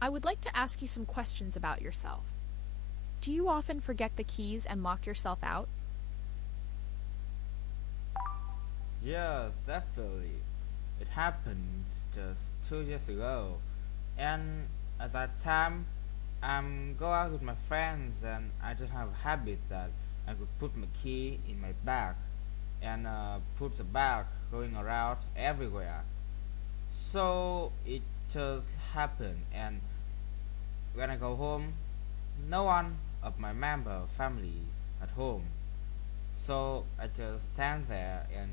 I would like to ask you some questions about yourself. Do you often forget the keys and lock yourself out? Yes, definitely. It happened just 2 years ago, and at that time, I'm go out with my friends, and I just have a habit that I could put my key in my bag and put the bag going around everywhere. So it just happened, and when I go home, no one of my member family is at home. So I just stand there and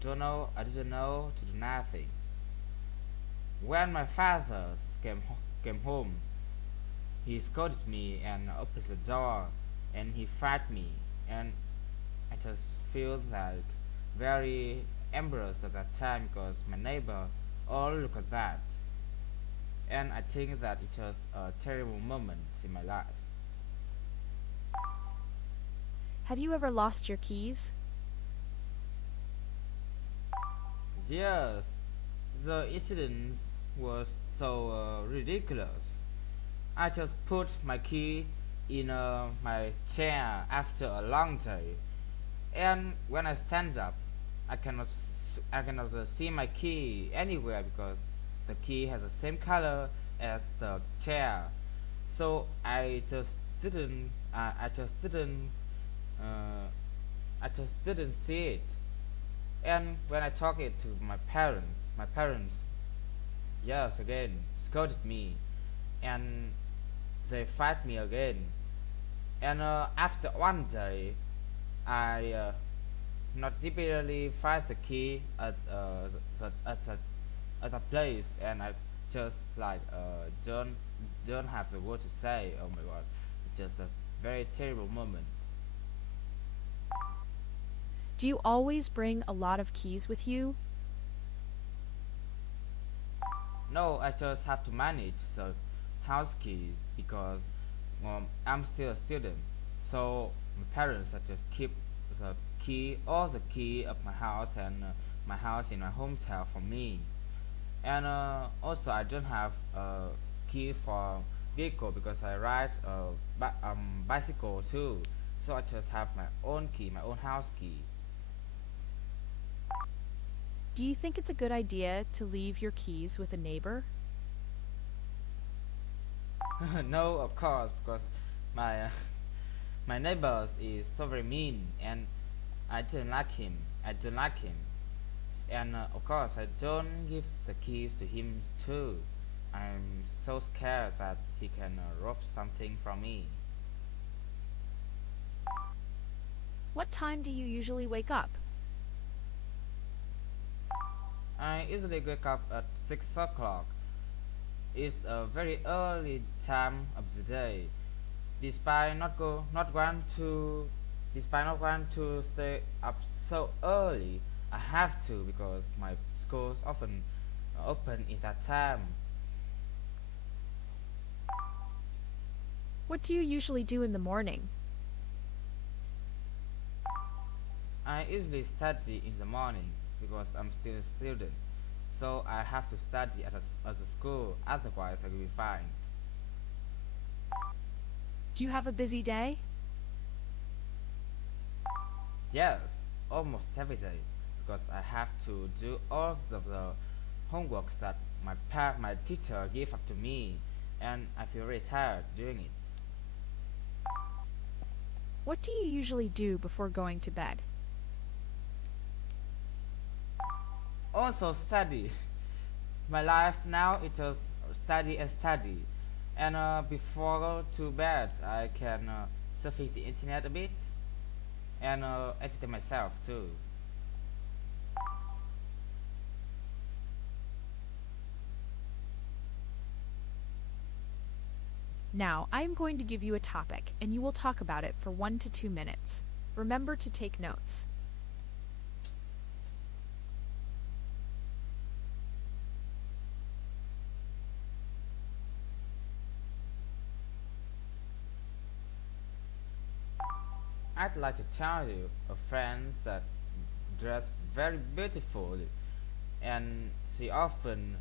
don't know. I didn't know to do nothing. When my father came home, he scolded me and opened the door, and he fight me, and I just feel like very embarrassed at that time because my neighbor all look at that, and I think that it was a terrible moment in my life. Have you ever lost your keys? Yes, the incident was so ridiculous. I just put my key in my chair after a long day, and when I stand up, I cannot see my key anywhere because the key has the same color as the chair. So uh, I just didn't see it. And when I talk it to my parents, yes, again scolded me, and they fight me again. And after one day, I not deliberately find the key at at a place, and I just like don't have the word to say. Oh my god, it's just a very terrible moment. Do you always bring a lot of keys with you? No, I just have to manage the house keys because I'm still a student. So my parents are just keep the all the key of my house and my house in my hometown for me. And also I don't have a key for vehicle because I ride a bicycle too. So I just have my own key, my own house key. Do you think it's a good idea to leave your keys with a neighbor? No, of course, because my my neighbors is so very mean, and I don't like him. I don't like him, and of course I don't give the keys to him too. I'm so scared that he can rob something from me. What time do you usually wake up? I usually wake up at 6 o'clock. It's a very early time of the day. Despite not want to, despite not want to stay up so early, I have to because my schools often open in that time. What do you usually do in the morning? I usually study in the morning because I'm still a student, so I have to study at a school. Otherwise, I will be fined. Do you have a busy day? Yes, almost every day because I have to do all of the homework that my teacher gave up to me, and I feel very tired doing it. What do you usually do before going to bed? Also study. My life now it is study and study, and before go to bed I can surface the internet a bit and edit myself too. Now, I am going to give you a topic, and you will talk about it for 1 to 2 minutes. Remember to take notes. I'd like to tell you a friend that dress very beautifully, and she often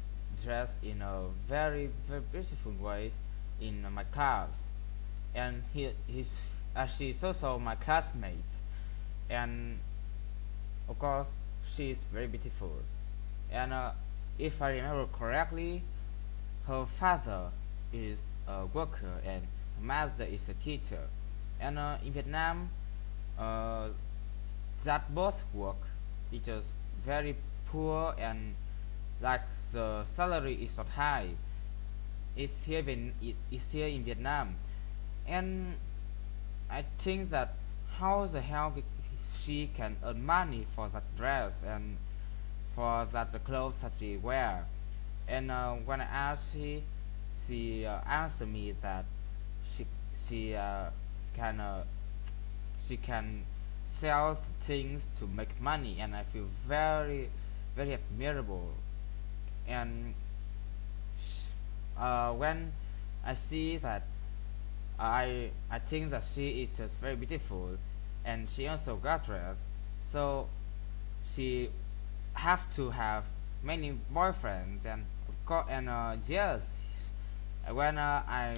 dressed in a very beautiful way in my class, and she's also my classmate, and of course she is very beautiful. And if I remember correctly, her father is a worker and her mother is a teacher. And in Vietnam, uh, that both work is just very poor, and like the salary is not high. It's here in Vietnam, and I think that how the hell she can earn money for that dress and for that the clothes that she wear. And when I asked she answered me that she she uh, can she can sell things to make money, and I feel very admirable. And when I see that, I think that she is just very beautiful, and she also got dressed, so she have to have many boyfriends. And of course, and yes, when I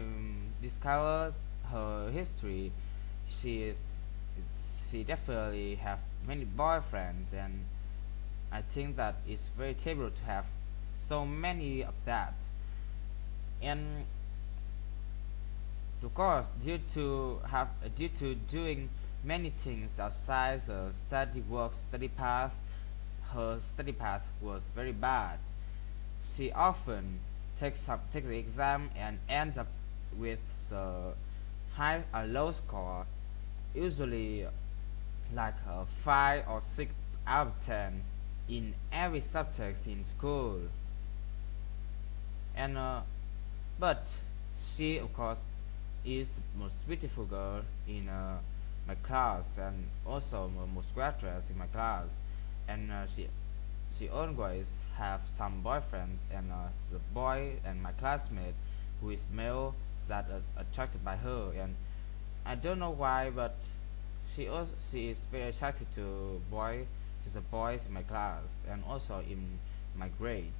discovered her history, she is she definitely have many boyfriends, and I think that it's very terrible to have so many of that. And of course, due to doing many things outside the study path, her study path was very bad. She often takes the exam and ends up with the high or low score, usually like a 5 or 6 out of 10 in every subject in school. And but she of course is the most beautiful girl in my class, and also the most graduates in my class. And she always have some boyfriends, and the boy and my classmate who is male that are attracted by her. And I don't know why, but she is very attracted to the boys in my class and also in my grade.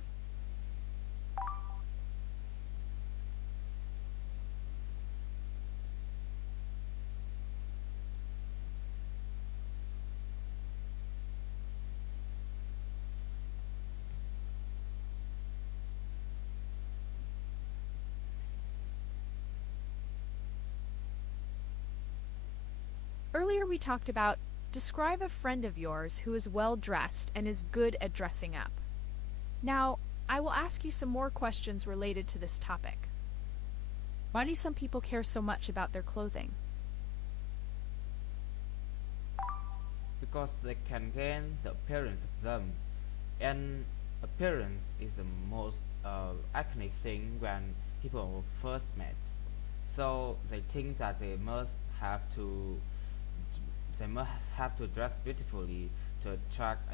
Earlier, we talked about describe a friend of yours who is well dressed and is good at dressing up. Now, I will ask you some more questions related to this topic. Why do some people care so much about their clothing? Because they can gain the appearance of them, and appearance is the most iconic thing when people first met. So they think that they must have to dress beautifully to attract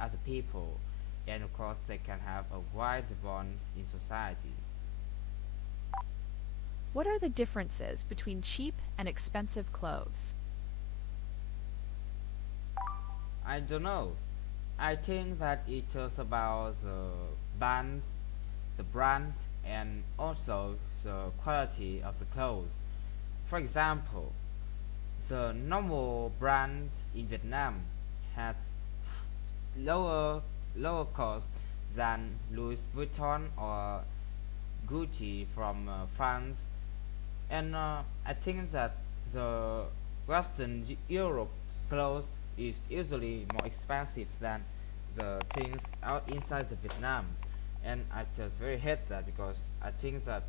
other people, and of course they can have a wide bond in society. What are the differences between cheap and expensive clothes? I don't know. I think that it is about the brand, and also the quality of the clothes. For example, the normal brand in Vietnam has lower lower cost than Louis Vuitton or Gucci from France. And I think that the Western Europe's clothes is usually more expensive than the things out inside the Vietnam. And I just very hate that, because I think that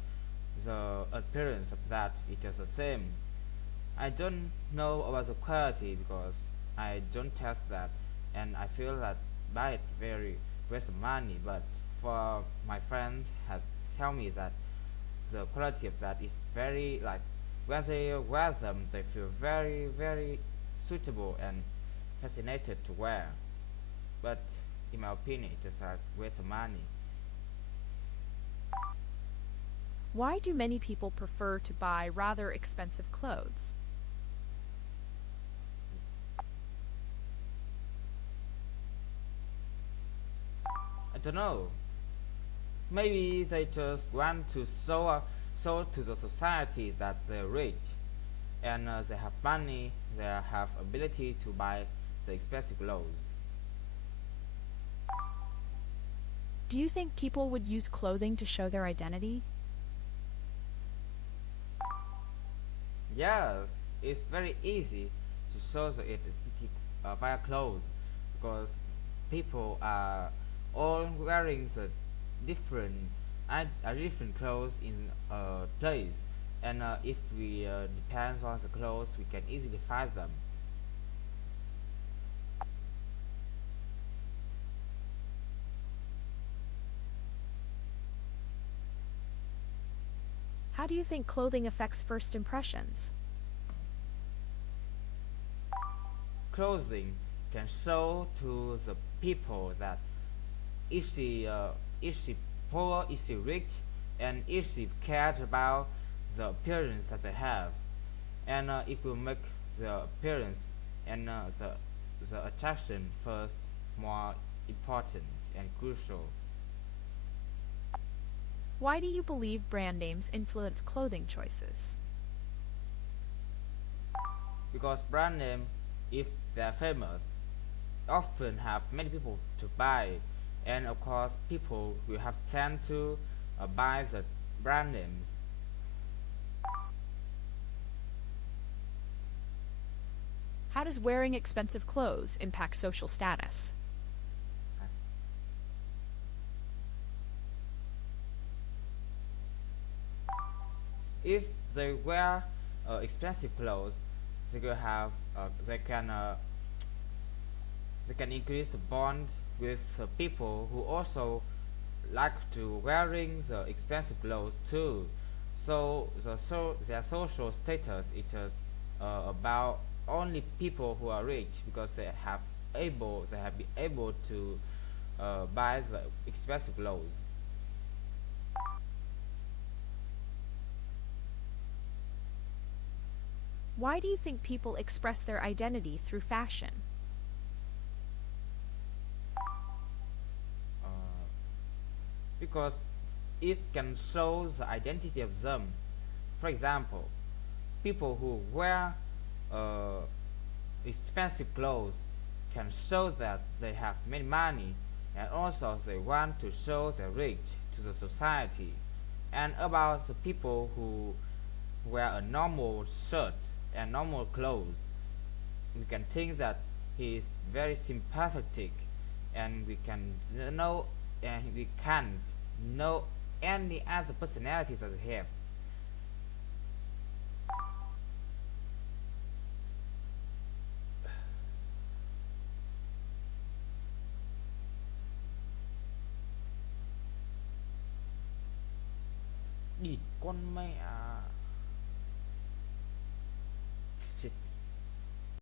the appearance of that it is the same. I don't know about the quality because I don't test that, and I feel that buy it very waste of money. But for my friends has tell me that the quality of that is very like, when they wear them they feel very suitable and fascinated to wear. But in my opinion it is a waste of money. Why do many people prefer to buy rather expensive clothes? I don't know. Maybe they just want to show to the society that they're rich and they have money, they have ability to buy the expensive clothes. Do you think people would use clothing to show their identity? Yes, it's very easy to show the identity via clothes because people are all wearing the different different clothes in a place, and if we depends on the clothes, we can easily find them. How do you think clothing affects first impressions? Clothing can show to the people that is she poor, is she rich, and is she cared about the appearance that they have, and it will make the appearance and the attraction first more important and crucial. Why do you believe brand names influence clothing choices? Because brand name, if they're famous, often have many people to buy, and of course people will have tend to buy the brand names. How does wearing expensive clothes impact social status? If they wear expensive clothes, they will have they can increase the bond with people who also like to wearing the expensive clothes too. So their social status is about only people who are rich because they have been able to buy the expensive clothes. Why do you think people express their identity through fashion? Uh, because it can show the identity of them. For example, people who wear uh, expensive clothes can show that they have many money, and also they want to show they're rich to the society. And about the people who wear a normal shirt and normal clothes, we can think that he is very sympathetic, and we can know and we can't know any other personality that they have. อีกก้นไม่อา